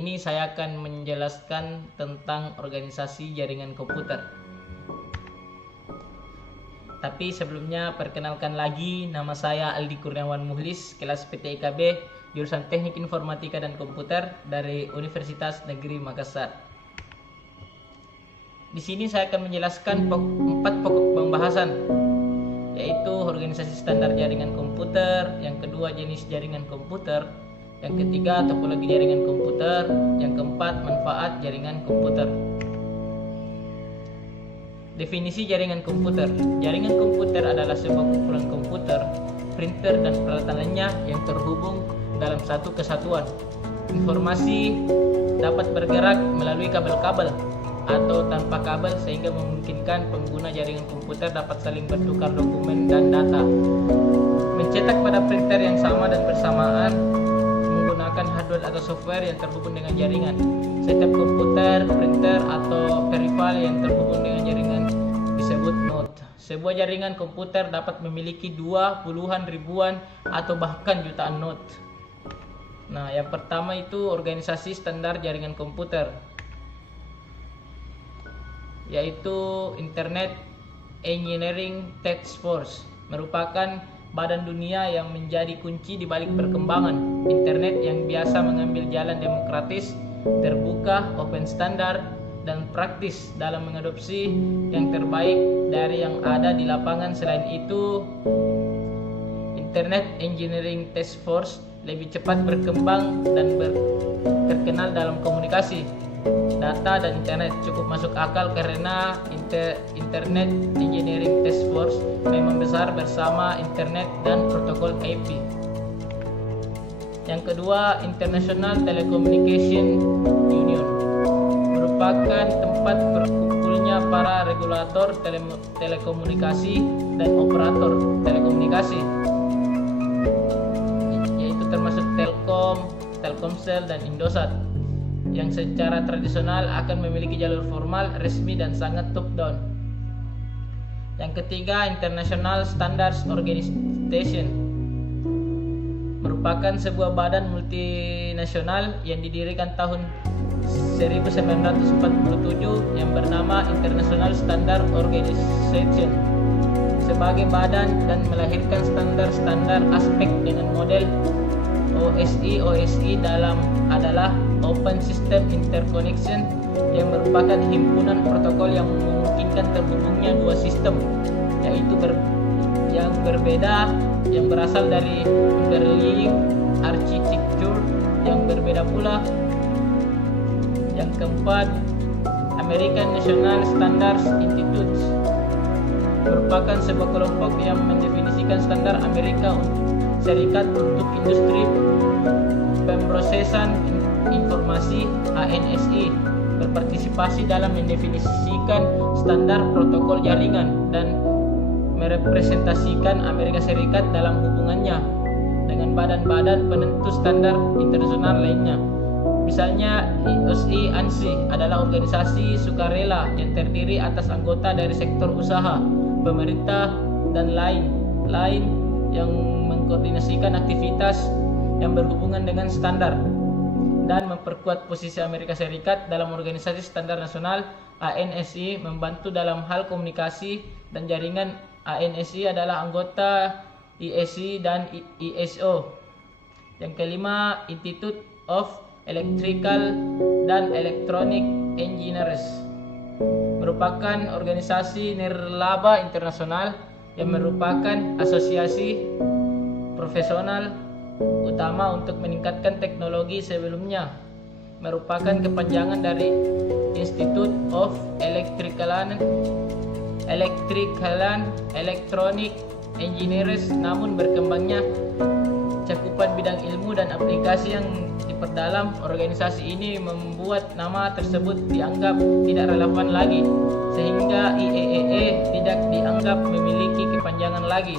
ini saya akan menjelaskan tentang organisasi jaringan komputer. Tapi sebelumnya perkenalkan lagi, nama saya Aldi Kurniawan Muhlis, kelas PTIKB, jurusan Teknik Informatika dan Komputer dari Universitas Negeri Makassar. Di sini saya akan menjelaskan 4 pokok pembahasan, yaitu organisasi standar jaringan komputer, yang kedua jenis jaringan komputer, yang ketiga topologi jaringan komputer, yang keempat manfaat jaringan komputer. Definisi jaringan komputer. Jaringan komputer adalah sebuah kumpulan komputer, printer dan peralatan lainnya yang terhubung dalam satu kesatuan. Informasi dapat bergerak melalui kabel-kabel atau tanpa kabel sehingga memungkinkan pengguna jaringan komputer dapat saling bertukar dokumen dan data. Mencetak pada printer yang sama dan bersamaan menggunakan hardware atau software yang terhubung dengan jaringan. Setiap komputer, printer atau peripheral yang terhubung dengan jaringan disebut node. Sebuah jaringan komputer dapat memiliki puluhan ribuan atau bahkan jutaan node. Nah, yang pertama itu organisasi standar jaringan komputer, yaitu Internet Engineering Task Force, merupakan badan dunia yang menjadi kunci di balik perkembangan internet yang biasa mengambil jalan demokratis, terbuka, open standar, dan praktis dalam mengadopsi yang terbaik dari yang ada di lapangan. Selain itu, Internet Engineering Task Force lebih cepat berkembang dan terkenal dalam komunikasi, data, dan internet. Cukup masuk akal karena Internet Engineering Task Force memang besar bersama internet dan protokol IP. Yang kedua, International Telecommunication Union merupakan tempat berkumpulnya para regulator telekomunikasi dan operator telekomunikasi, yaitu termasuk Telkom, Telkomsel, dan Indosat, yang secara tradisional akan memiliki jalur formal, resmi, dan sangat top-down. Yang ketiga, International Standards Organization merupakan sebuah badan multinasional yang didirikan tahun 1947 yang bernama International Standard Organization sebagai badan dan melahirkan standar-standar aspek dengan model OSI dalam adalah Open System Interconnection, yang merupakan himpunan protokol yang memungkinkan terhubungnya dua sistem, yaitu yang berbeda yang berasal dari underlying architecture yang berbeda pula. Yang keempat, American National Standards Institute merupakan sebuah kelompok yang mendefinisikan standar Amerika Serikat untuk industri pemrosesan informasi. ANSI berpartisipasi dalam mendefinisikan standar protokol jaringan dan merepresentasikan Amerika Serikat dalam hubungannya dengan badan-badan penentu standar internasional lainnya. Misalnya, OSI ANSI adalah organisasi sukarela yang terdiri atas anggota dari sektor usaha, pemerintah, dan lain yang mengkoordinasikan aktivitas yang berhubungan dengan standar dan memperkuat posisi Amerika Serikat dalam organisasi standar nasional. ANSI membantu dalam hal komunikasi dan jaringan. ANSI adalah anggota IEC dan ISO. Yang kelima, Institute of Electrical dan Electronic Engineers merupakan organisasi nirlaba internasional yang merupakan asosiasi profesional utama untuk meningkatkan teknologi. Sebelumnya merupakan kepanjangan dari Institute of Electrical and Electronic Engineers, namun berkembangnya cakupan bidang ilmu dan aplikasi yang diperdalam organisasi ini membuat nama tersebut dianggap tidak relevan lagi, sehingga IEEE tidak dianggap memiliki kepanjangan lagi,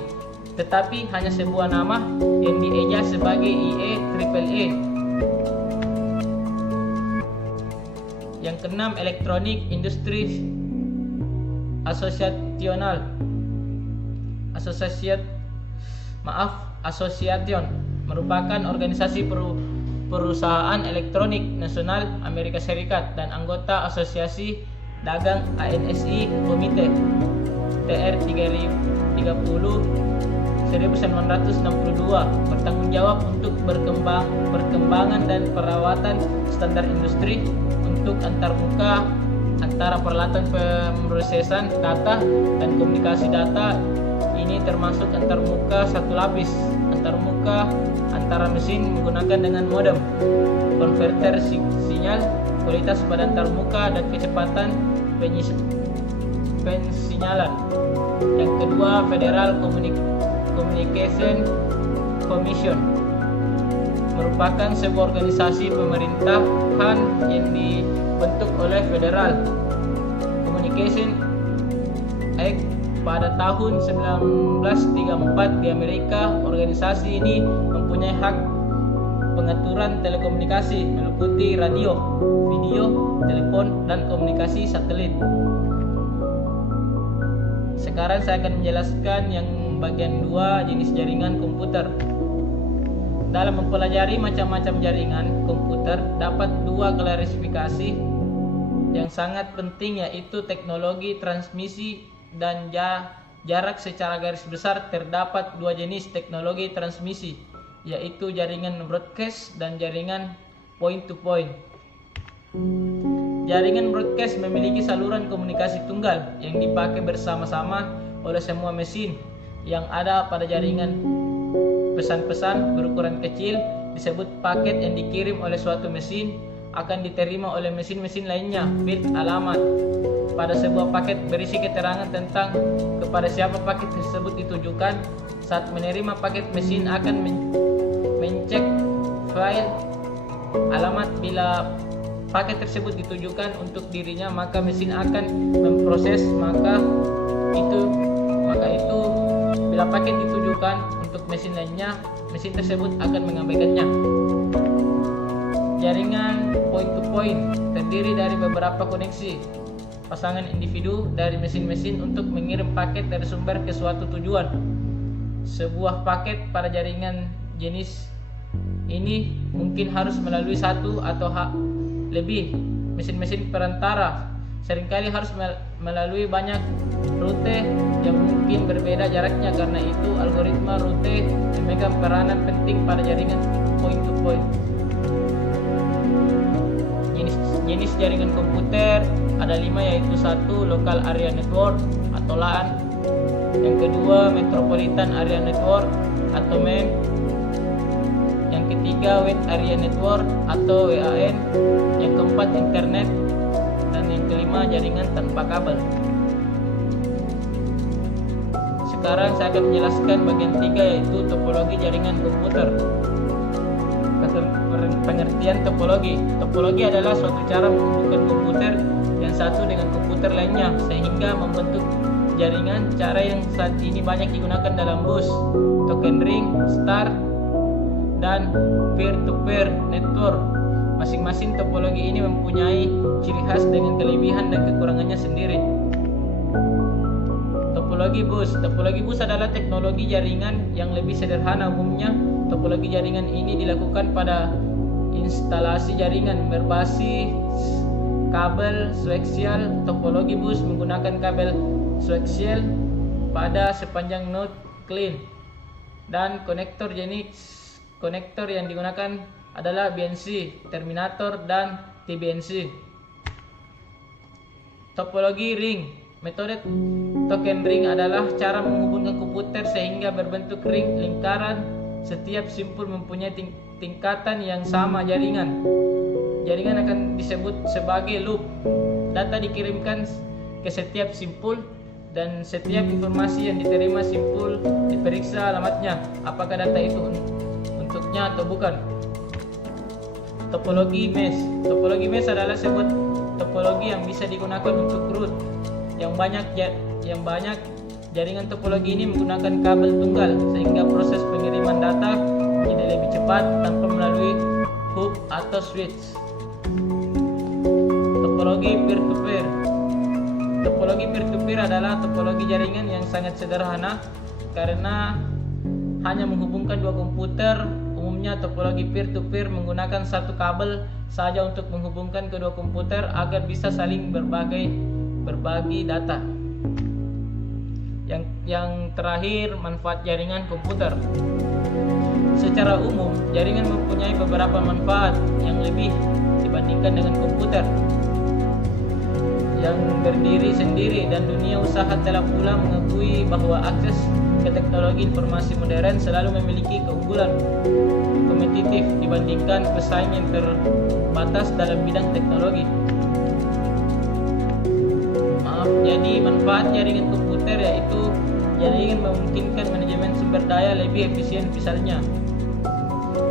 tetapi hanya sebuah nama yang dieja sebagai IEEE. Yang keenam, Electronic Industry Association merupakan organisasi Perusahaan Elektronik Nasional Amerika Serikat dan anggota Asosiasi Dagang ANSI Komite TR 30 1962 bertanggung jawab untuk perkembangan dan perawatan standar industri untuk antarmuka antara peralatan pemrosesan data dan komunikasi data. Ini termasuk antarmuka satu lapis, antarmuka antara mesin menggunakan dengan modem, konverter sinyal, kualitas pada antarmuka dan kecepatan pensinyalan. Yang kedua, Federal Communication Commission merupakan sebuah organisasi pemerintahan yang dibentuk oleh Federal Communication Act pada tahun 1934 di Amerika. Organisasi ini mempunyai hak pengaturan telekomunikasi meliputi radio, video, telepon, dan komunikasi satelit. Sekarang saya akan menjelaskan yang bagian 2, jenis jaringan komputer. Dalam mempelajari macam-macam jaringan komputer dapat 2 klasifikasi yang sangat penting, yaitu teknologi transmisi dan jarak. Secara garis besar terdapat 2 jenis teknologi transmisi, yaitu jaringan broadcast dan jaringan point to point. Jaringan broadcast memiliki saluran komunikasi tunggal yang dipakai bersama-sama oleh semua mesin yang ada pada jaringan. Pesan-pesan berukuran kecil disebut paket yang dikirim oleh suatu mesin akan diterima oleh mesin-mesin lainnya. Bit alamat pada sebuah paket berisi keterangan tentang kepada siapa paket tersebut ditujukan. Saat menerima paket, mesin akan mencek file alamat. Bila paket tersebut ditujukan untuk dirinya, maka mesin akan memproses maka itu bila paket ditujukan untuk mesin lainnya, mesin tersebut akan mengabaikannya. Jaringan point to point terdiri dari beberapa koneksi pasangan individu dari mesin-mesin untuk mengirim paket dari sumber ke suatu tujuan. Sebuah paket pada jaringan jenis ini mungkin harus melalui satu atau lebih mesin-mesin perantara. Seringkali harus melalui banyak rute yang mungkin berbeda jaraknya. Karena itu algoritma rute memegang peranan penting pada jaringan point to point. Jenis jaringan komputer ada 5, yaitu 1. Local Area Network atau LAN. Yang kedua, Metropolitan Area Network atau MEM. Yang ketiga, Wide Area Network atau WAN. Yang keempat, Internet. Dan yang kelima, jaringan tanpa kabel. Sekarang saya akan menjelaskan bagian 3, yaitu topologi jaringan komputer. Pengertian topologi. Topologi adalah suatu cara menghubungkan komputer yang satu dengan komputer lainnya sehingga membentuk jaringan. Cara yang saat ini banyak digunakan dalam bus, token ring, star, dan peer-to-peer network. Masing-masing topologi ini mempunyai ciri khas dengan kelebihan dan kekurangannya sendiri. Topologi bus. Topologi bus adalah teknologi jaringan yang lebih sederhana. Umumnya topologi jaringan ini dilakukan pada instalasi jaringan berbasis kabel koaksial. Topologi bus menggunakan kabel koaksial pada sepanjang node CLIN dan konektor. Jenis konektor yang digunakan adalah BNC, terminator, dan TBNC. Topologi ring. Metode token ring adalah cara menghubungkan komputer sehingga berbentuk ring lingkaran. Setiap simpul mempunyai tingkatan yang sama jaringan. Jaringan akan disebut sebagai loop. Data dikirimkan ke setiap simpul dan setiap informasi yang diterima simpul diperiksa alamatnya, apakah data itu untuknya atau bukan. Topologi mesh. Topologi mesh adalah sebuah topologi yang bisa digunakan untuk root yang banyak. Jaringan topologi ini menggunakan kabel tunggal sehingga proses pengiriman data jadi lebih cepat tanpa melalui hub atau switch. Topologi peer-to-peer. Topologi peer-to-peer adalah topologi jaringan yang sangat sederhana karena hanya menghubungkan dua komputer. Umumnya umumnya topologi peer-to-peer menggunakan satu kabel saja untuk menghubungkan kedua komputer agar bisa saling berbagi data. Yang terakhir, manfaat jaringan komputer. Secara umum, jaringan mempunyai beberapa manfaat yang lebih dibandingkan dengan komputer yang berdiri sendiri, dan dunia usaha telah pula mengakui bahwa akses ke teknologi informasi modern selalu memiliki keunggulan kompetitif dibandingkan pesaing yang terbatas dalam bidang teknologi. Jadi manfaat jaringan komputer yaitu jaringan memungkinkan manajemen sumber daya lebih efisien. Misalnya,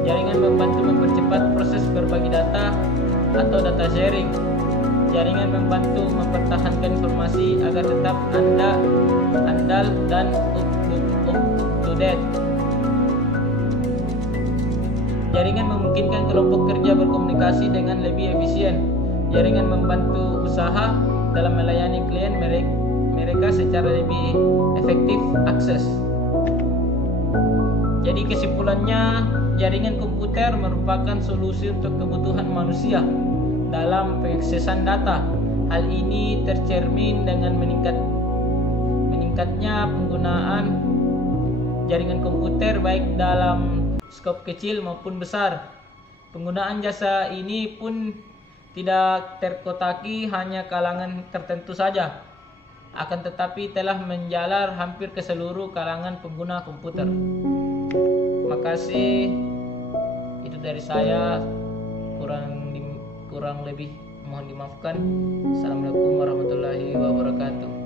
jaringan membantu mempercepat proses berbagi data atau data sharing. Jaringan membantu mempertahankan informasi agar tetap andal dan up to date. Jaringan memungkinkan kelompok kerja berkomunikasi dengan lebih efisien. Jaringan membantu usaha dalam melayani klien mereka secara lebih efektif akses. Jadi kesimpulannya, jaringan komputer merupakan solusi untuk kebutuhan manusia dalam pengaksesan data. Hal ini tercermin dengan meningkatnya penggunaan jaringan komputer baik dalam skop kecil maupun besar. Penggunaan jasa ini pun tidak terkotaki hanya kalangan tertentu saja, akan tetapi telah menjalar hampir ke seluruh kalangan pengguna komputer. Makasih, itu dari saya. Kurang lebih mohon dimaafkan. Assalamualaikum warahmatullahi wabarakatuh.